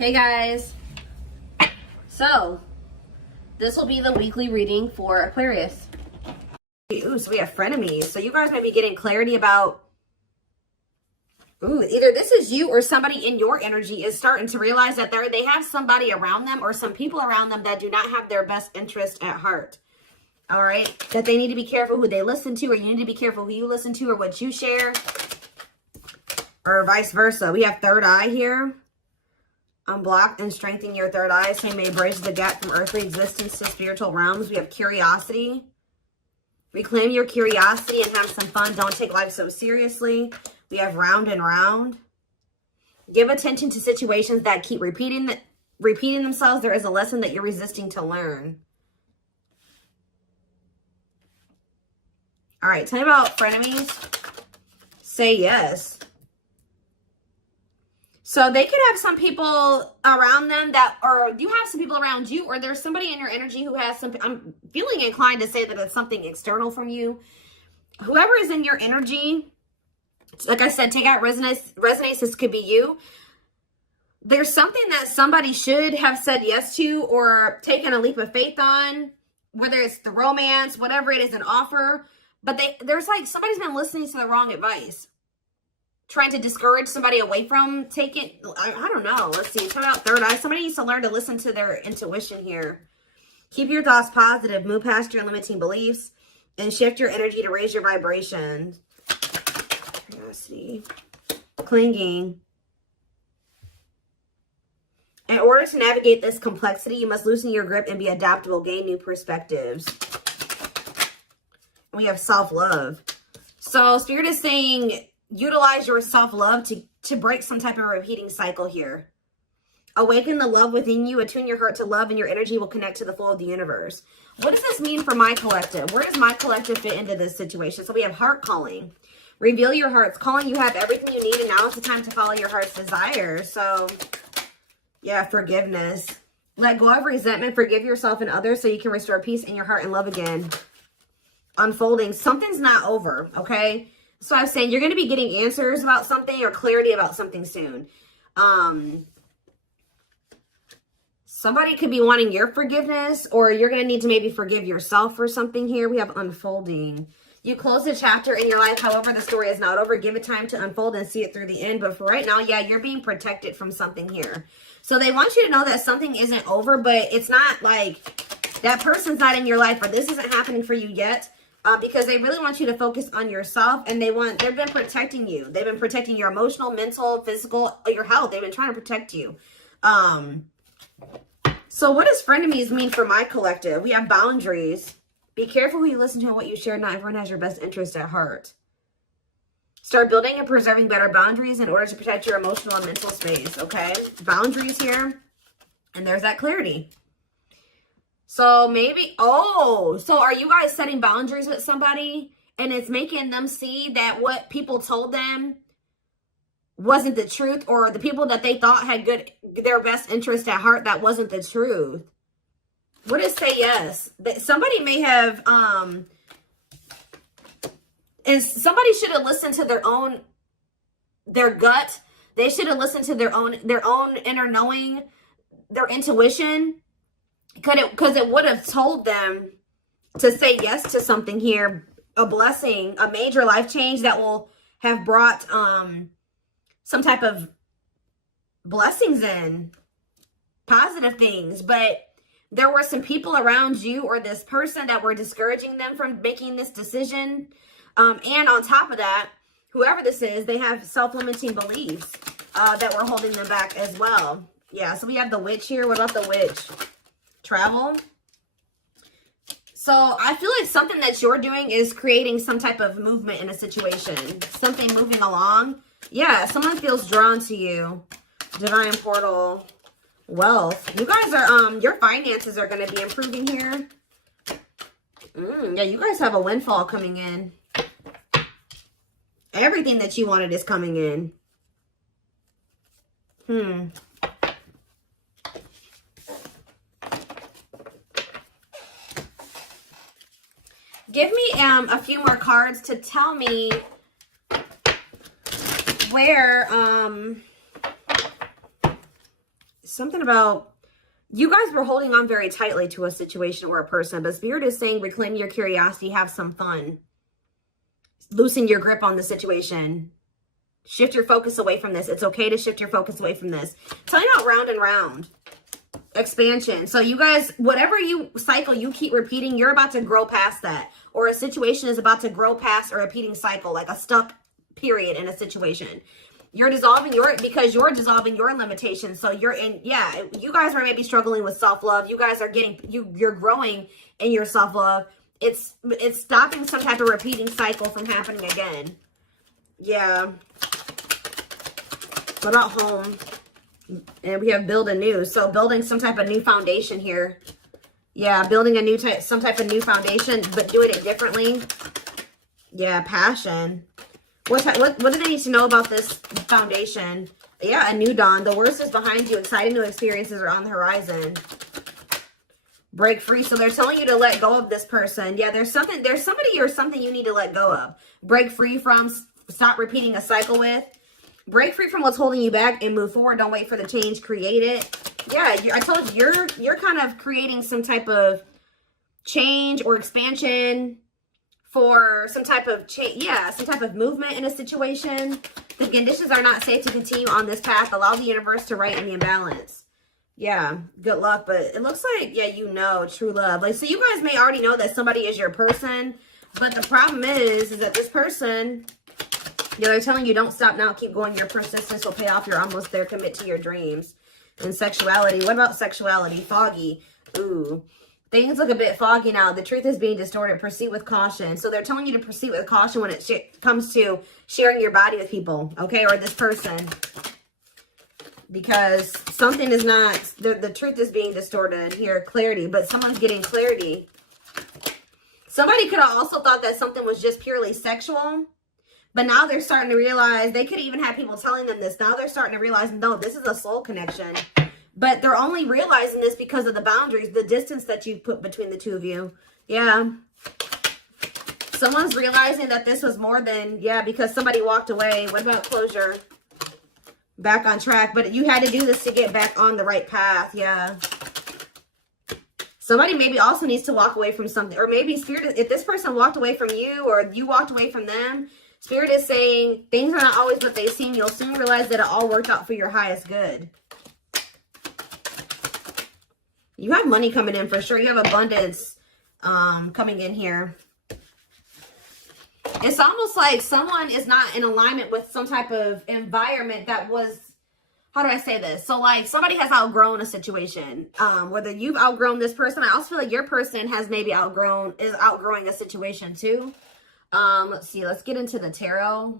Hey guys, so this will be the weekly reading for Aquarius. Ooh, so we have frenemies. So you guys may be getting clarity about, either this is you or somebody in your energy is starting to realize that they have somebody around them or some people around them that do not have their best interest at heart. All right, that they need to be careful who they listen to, or you need to be careful who you listen to or what you share, or vice versa. We have third eye here. Unblock and strengthen your third eye so you may bridge the gap from earthly existence to spiritual realms. We have curiosity. Reclaim your curiosity and have some fun. Don't take life so seriously. We have round and round. Give attention to situations that keep repeating themselves. There is a lesson that you're resisting to learn. All right, tell me about frenemies. Say yes. So they could have some people around them that, or you have some people around you, or there's somebody in your energy who has some, I'm feeling inclined to say that it's something external from you. Whoever is in your energy, like I said, take out resonance. This could be you. There's something that somebody should have said yes to or taken a leap of faith on, whether it's the romance, whatever it is, an offer. But there's like somebody's been listening to the wrong advice. Trying to discourage somebody away from taking, I don't know. Let's see. Turn out third eye. Somebody needs to learn to listen to their intuition here. Keep your thoughts positive. Move past your limiting beliefs and shift your energy to raise your vibration. Curiosity. Clinging. In order to navigate this complexity, you must loosen your grip and be adaptable. Gain new perspectives. We have self-love. So Spirit is saying, utilize your self-love to break some type of repeating cycle here. Awaken the love within you. Attune your heart to love and your energy will connect to the flow of the universe. What does this mean for my collective? Where does my collective fit into this situation? So we have heart calling. Reveal your heart's calling. You have everything you need and now it's the time to follow your heart's desire. So yeah, forgiveness. Let go of resentment. Forgive yourself and others so you can restore peace in your heart and love again. Unfolding. Something's not over, okay? So I was saying you're going to be getting answers about something or clarity about something soon. Somebody could be wanting your forgiveness, or you're going to need to maybe forgive yourself for something here. We have unfolding. You close a chapter in your life. However, the story is not over. Give it time to unfold and see it through the end. But for right now, yeah, you're being protected from something here. So they want you to know that something isn't over, but it's not like that person's not in your life or this isn't happening for you yet. Because they really want you to focus on yourself and they've been protecting you. They've been protecting your emotional, mental, physical, your health. They've been trying to protect you. So what does frenemies mean for my collective? We have boundaries. Be careful who you listen to and what you share. Not everyone has your best interest at heart. Start building and preserving better boundaries in order to protect your emotional and mental space. Okay? Boundaries here. And there's that clarity. So maybe, so are you guys setting boundaries with somebody and it's making them see that what people told them wasn't the truth, or the people that they thought had their best interest at heart, that wasn't the truth? What is say yes? Somebody may have, and somebody should have listened to their gut. They should have listened to their own inner knowing, their intuition. Because it would have told them to say yes to something here, a blessing, a major life change that will have brought some type of blessings in, positive things. But there were some people around you or this person that were discouraging them from making this decision. And on top of that, whoever this is, they have self-limiting beliefs that were holding them back as well. Yeah, so we have the witch here. What about the witch? Travel. So I feel like something that you're doing is creating some type of movement in a situation. Something moving along. Yeah, someone feels drawn to you. Divine portal. Wealth. You guys are, your finances are going to be improving here. Yeah, you guys have a windfall coming in. Everything that you wanted is coming in. Give me a few more cards to tell me where something about you guys were holding on very tightly to a situation or a person, but Spirit is saying reclaim your curiosity, have some fun. Loosen your grip on the situation. Shift your focus away from this. It's okay to shift your focus away from this. Tell you about round and round. Expansion. So you guys, whatever cycle you keep repeating, you're about to grow past that. Or a situation is about to grow past a repeating cycle, like a stuck period in a situation. You're dissolving because you're dissolving your limitations. So you're in, yeah, you guys are maybe struggling with self-love. You guys are getting, you're growing in your self-love. It's stopping some type of repeating cycle from happening again. Yeah. What about home? And we have build anew. So building some type of new foundation here. Yeah, building a new some type of new foundation, but doing it differently. Yeah, passion. What do they need to know about this foundation? Yeah, a new dawn. The worst is behind you. Exciting new experiences are on the horizon. Break free. So they're telling you to let go of this person. Yeah, there's somebody or something you need to let go of. Break free from, stop repeating a cycle with. Break free from what's holding you back and move forward. Don't wait for the change. Create it. Yeah, I told you, you're kind of creating some type of change or expansion for some type of change. Yeah, some type of movement in a situation. The conditions are not safe to continue on this path. Allow the universe to right in the imbalance. Yeah, good luck. But it looks like, yeah, you know, true love. Like, so you guys may already know that somebody is your person. But the problem is that this person, yeah, they're telling you don't stop now. Keep going. Your persistence will pay off. You're almost there. Commit to your dreams. And sexuality. What about sexuality? Foggy. Ooh. Things look a bit foggy now. The truth is being distorted. Proceed with caution. So they're telling you to proceed with caution when it comes to sharing your body with people. Okay? Or this person. Because something is not... The truth is being distorted here. Clarity. But someone's getting clarity. Somebody could have also thought that something was just purely sexual. But now they're starting to realize, they could even have people telling them this. Now they're starting to realize, no, this is a soul connection. But they're only realizing this because of the boundaries, the distance that you put between the two of you. Yeah. Someone's realizing that this was more than, yeah, because somebody walked away. What about closure? Back on track. But you had to do this to get back on the right path. Yeah. Somebody maybe also needs to walk away from something. Or maybe Spirit, if this person walked away from you or you walked away from them, Spirit is saying things are not always what they seem. You'll soon realize that it all worked out for your highest good. You have money coming in for sure. You have abundance coming in here. It's almost like someone is not in alignment with some type of environment that was, how do I say this? So like somebody has outgrown a situation. Whether you've outgrown this person, I also feel like your person has maybe outgrowing a situation too. Let's see. Let's get into the tarot.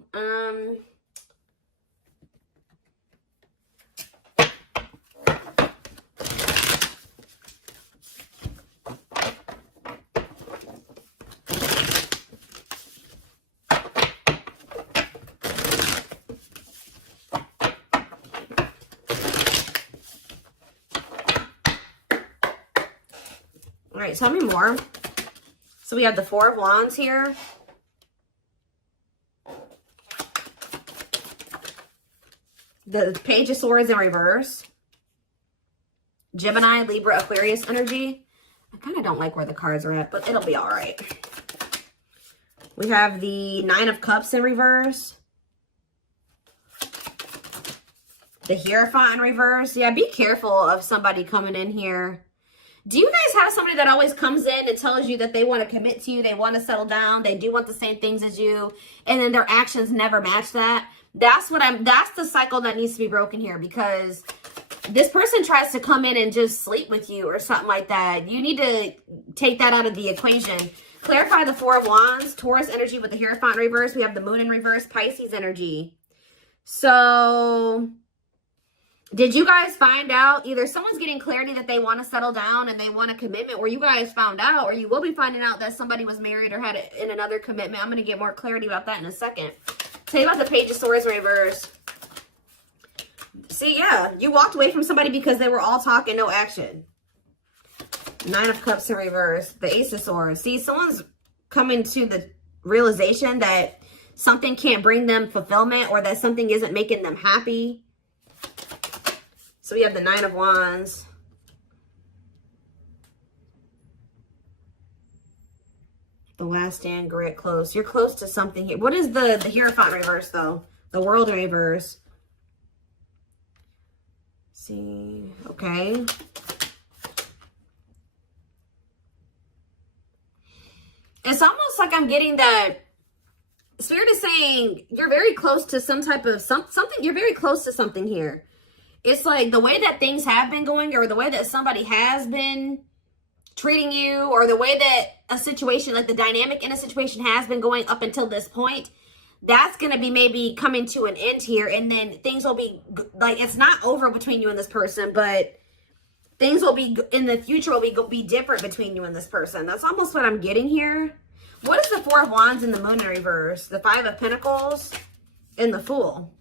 All right, tell me more. So we have the Four of Wands here. The Page of Swords in reverse. Gemini, Libra, Aquarius energy. I kind of don't like where the cards are at, but it'll be all right. We have the Nine of Cups in reverse. The Hierophant in reverse. Yeah, be careful of somebody coming in here. Do you guys have somebody that always comes in and tells you that they want to commit to you, they want to settle down, they do want the same things as you, and then their actions never match that? That's the cycle that needs to be broken here, because this person tries to come in and just sleep with you or something like that. You need to take that out of the equation. Clarify the Four of Wands, Taurus energy with the Hierophant in reverse. We have the Moon in reverse, Pisces energy. So did you guys find out? Either someone's getting clarity that they want to settle down and they want a commitment, or you guys found out, or you will be finding out that somebody was married or had in another commitment. I'm going to get more clarity about that in a second. Tell you about the Page of Swords in reverse. See, yeah, you walked away from somebody because they were all talk and no action. Nine of Cups in reverse. The Ace of Swords. See, someone's coming to the realization that something can't bring them fulfillment, or that something isn't making them happy. So we have the 9 of Wands. The Last Stand, grit, close. You're close to something here. What is the Hierophant reverse, though? The World reverse. See, okay. It's almost like I'm getting that Spirit is saying you're very close to some type of something. You're very close to something here. It's like the way that things have been going, or the way that somebody has been treating you, or the way that a situation, like the dynamic in a situation has been going up until this point, that's going to be maybe coming to an end here. And then things will be like, it's not over between you and this person, but things will be in the future will be different between you and this person. That's almost what I'm getting here. What is the 4 of Wands in the Moon in reverse? The 5 of Pentacles and the Fool.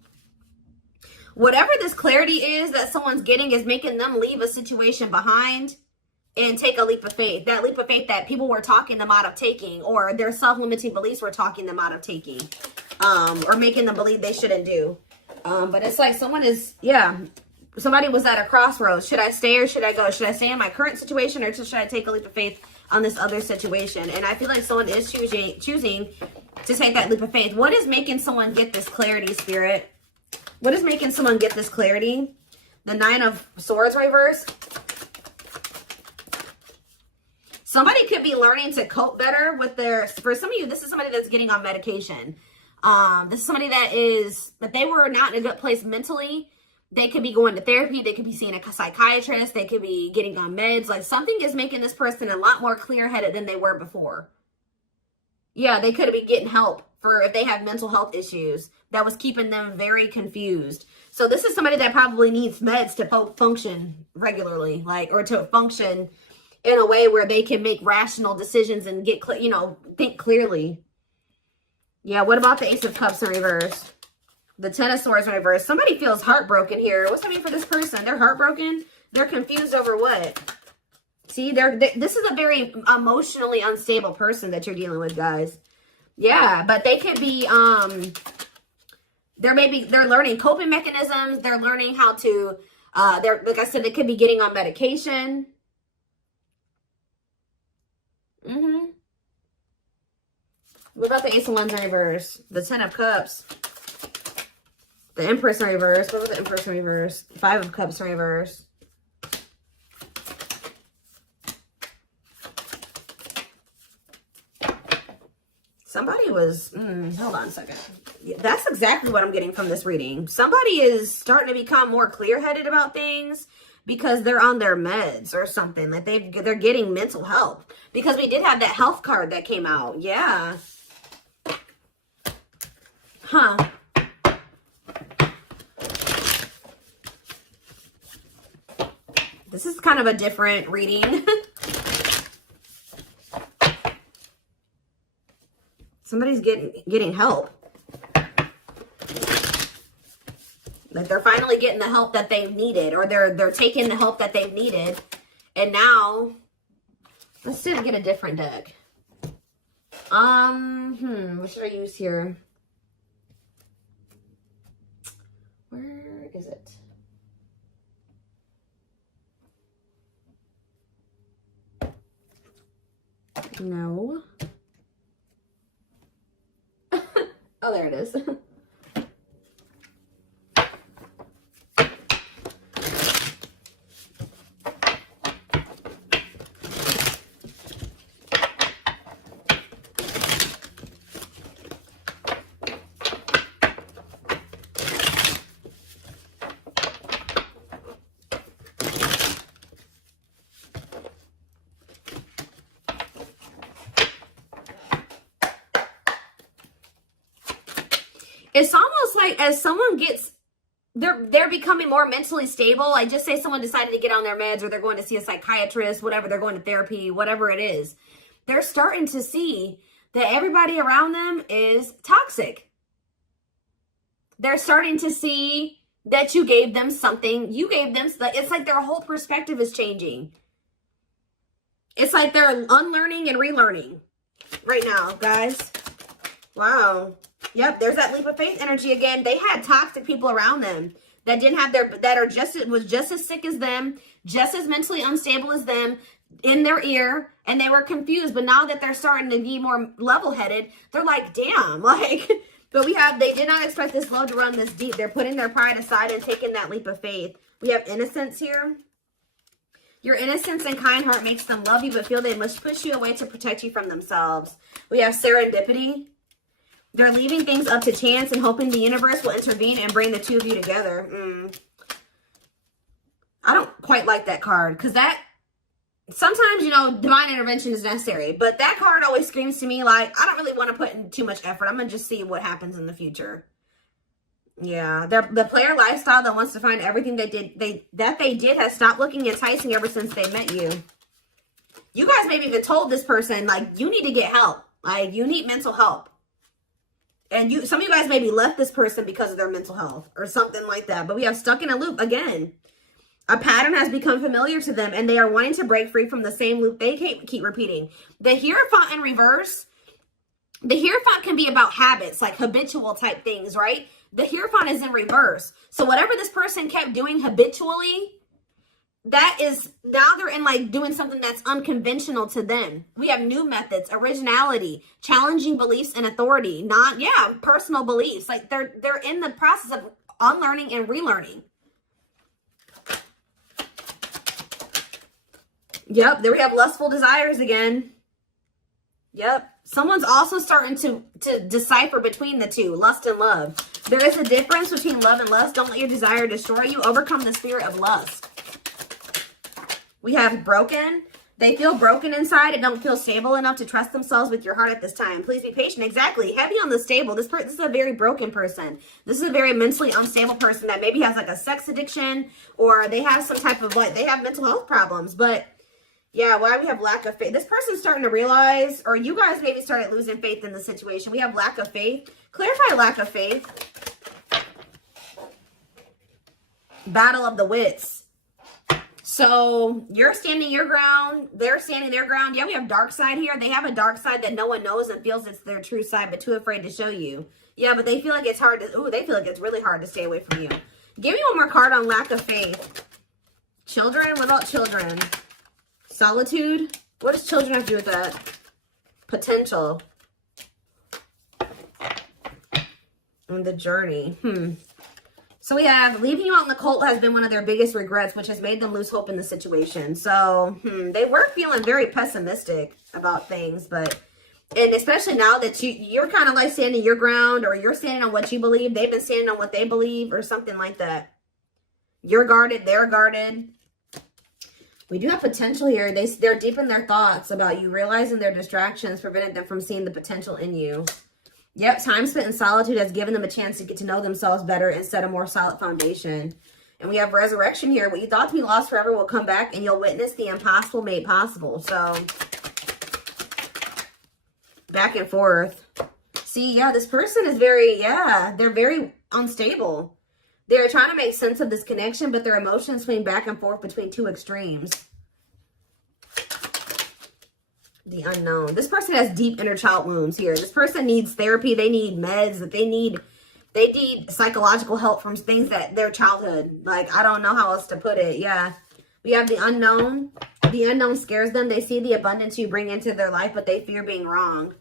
Whatever this clarity is that someone's getting is making them leave a situation behind and take a leap of faith. That leap of faith that people were talking them out of taking, or their self-limiting beliefs were talking them out of taking, or making them believe they shouldn't do. But it's like someone is, yeah, somebody was at a crossroads. Should I stay or should I go? Should I stay in my current situation, or should I take a leap of faith on this other situation? And I feel like someone is choosing to take that leap of faith. What is making someone get this clarity, Spirit? What is making someone get this clarity? The 9 of Swords reverse. Somebody could be learning to cope better with their, for some of you, this is somebody that's getting on medication. This is somebody that they were not in a good place mentally. They could be going to therapy. They could be seeing a psychiatrist. They could be getting on meds. Like something is making this person a lot more clear-headed than they were before. Yeah, they could be getting help for if they have mental health issues that was keeping them very confused. So this is somebody that probably needs meds to function regularly, like, or to function in a way where they can make rational decisions and get, think clearly. Yeah, what about the Ace of Cups in reverse? The 10 of Swords in reverse. Somebody feels heartbroken here. What's that mean for this person? They're heartbroken? They're confused over what? See, this is a very emotionally unstable person that you're dealing with, guys. Yeah, but they could be, they're learning coping mechanisms. They're learning how to, like I said, they could be getting on medication. What about the Ace of Wands in reverse? The 10 of Cups. The Empress in reverse. What was the Empress in reverse? 5 of Cups in reverse. Somebody was, hold on a second. That's exactly what I'm getting from this reading. Somebody is starting to become more clear-headed about things because they're on their meds or something. Like they're getting mental help. Because we did have that health card that came out. Yeah. Huh. This is kind of a different reading. Somebody's getting help. Like they're finally getting the help that they've needed, or they're taking the help that they've needed. And now let's see, get a different deck. What should I use here? Where is it? No. Oh, there it is. It's almost like as someone gets, they're becoming more mentally stable. Like just say someone decided to get on their meds, or they're going to see a psychiatrist, whatever, they're going to therapy, whatever it is. They're starting to see that everybody around them is toxic. They're starting to see that you gave them something. It's like their whole perspective is changing. It's like they're unlearning and relearning right now, guys. Wow. Yep, there's that leap of faith energy again. They had toxic people around them. that didn't have that are was just as sick as them, just as mentally unstable as them, in their ear, and they were confused. But now that they're starting to be more level-headed, they're like, damn, like, but they did not expect this love to run this deep. They're putting their pride aside and taking that leap of faith. We have innocence here. Your innocence and kind heart makes them love you, but feel they must push you away to protect you from themselves. We have serendipity. They're leaving things up to chance and hoping the universe will intervene and bring the two of you together. I don't quite like that card, because that, sometimes, you know, divine intervention is necessary. But that card always screams to me like, I don't really want to put in too much effort. I'm going to just see what happens in the future. Yeah, the player lifestyle that wants to find everything they did has stopped looking enticing ever since they met you. You guys maybe even told this person, like, you need to get help. Like, you need mental help. And some of you guys maybe left this person because of their mental health or something like that. But we have stuck in a loop again. A pattern has become familiar to them, and they are wanting to break free from the same loop they keep repeating. The Hierophant in reverse, the Hierophant can be about habits, like habitual type things, right? The Hierophant is in reverse. So whatever this person kept doing habitually, that is, now they're in like doing something that's unconventional to them. We have new methods, originality, challenging beliefs and authority, personal beliefs. Like they're in the process of unlearning and relearning. Yep, there we have lustful desires again. Yep. Someone's also starting to decipher between the two, lust and love. There is a difference between love and lust. Don't let your desire destroy you. Overcome the spirit of lust. We have broken. They feel broken inside and don't feel stable enough to trust themselves with your heart at this time. Please be patient. Exactly. Heavy on the stable. This is a very broken person. This is a very mentally unstable person that maybe has like a sex addiction, or they have some type of they have mental health problems. But yeah, why we have lack of faith. This person's starting to realize, or you guys maybe started losing faith in the situation. We have lack of faith. Clarify lack of faith. Battle of the wits. So you're standing your ground. They're standing their ground. Yeah, we have dark side here. They have a dark side that no one knows and feels it's their true side, but too afraid to show you. Yeah, but they feel like it's hard to, they feel like it's really hard to stay away from you. Give me one more card on lack of faith. Children. What about children? Solitude. What does children have to do with that? Potential. And the journey. So we have leaving you out in the cold has been one of their biggest regrets, which has made them lose hope in the situation. So they were feeling very pessimistic about things, and especially now that you're kind of like standing your ground, or you're standing on what you believe. They've been standing on what they believe, or something like that. You're guarded. They're guarded. We do have potential here. They're deep in their thoughts about you, realizing their distractions prevented them from seeing the potential in you. Yep, time spent in solitude has given them a chance to get to know themselves better and set a more solid foundation. And we have resurrection here. What you thought to be lost forever will come back, and you'll witness the impossible made possible. So, back and forth. See, yeah, this person is they're very unstable. They're trying to make sense of this connection, but their emotions swing back and forth between two extremes. The unknown. This person has deep inner child wounds here. This person needs therapy. They need meds. They need psychological help from things that their childhood. Like, I don't know how else to put it. Yeah. We have the unknown. The unknown scares them. They see the abundance you bring into their life, but they fear being wrong.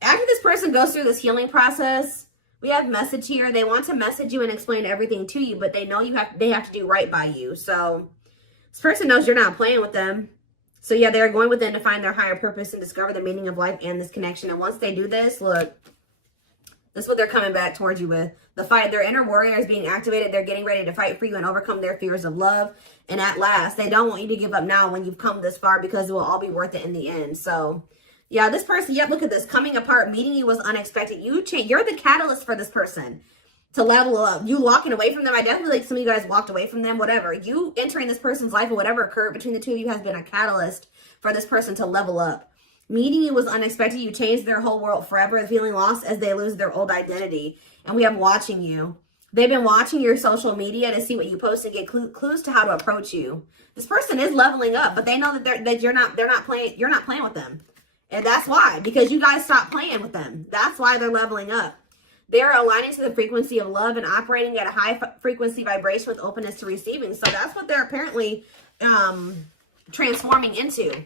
After this person goes through this healing process, we have message here. They want to message you and explain everything to you, but they know they have to do right by you. So this person knows you're not playing with them. So yeah, they're going within to find their higher purpose and discover the meaning of life and this connection. And once they do this, look, this is what they're coming back towards you with. The fight. Their inner warrior is being activated. They're getting ready to fight for you and overcome their fears of love. And at last, they don't want you to give up now when you've come this far, because it will all be worth it in the end. So yeah, this person, look at this. Coming apart, meeting you was unexpected. You're the catalyst for this person to level up. You walking away from them. I definitely like some of you guys walked away from them, whatever. You entering this person's life or whatever occurred between the two of you has been a catalyst for this person to level up. Meeting you was unexpected. You changed their whole world forever, feeling lost as they lose their old identity. And we have watching you. They've been watching your social media to see what you post and get clues to how to approach you. This person is leveling up, but they know that you're not playing with them. And that's why, because you guys stopped playing with them. That's why they're leveling up. They're aligning to the frequency of love and operating at a high frequency vibration with openness to receiving. So that's what they're apparently transforming into.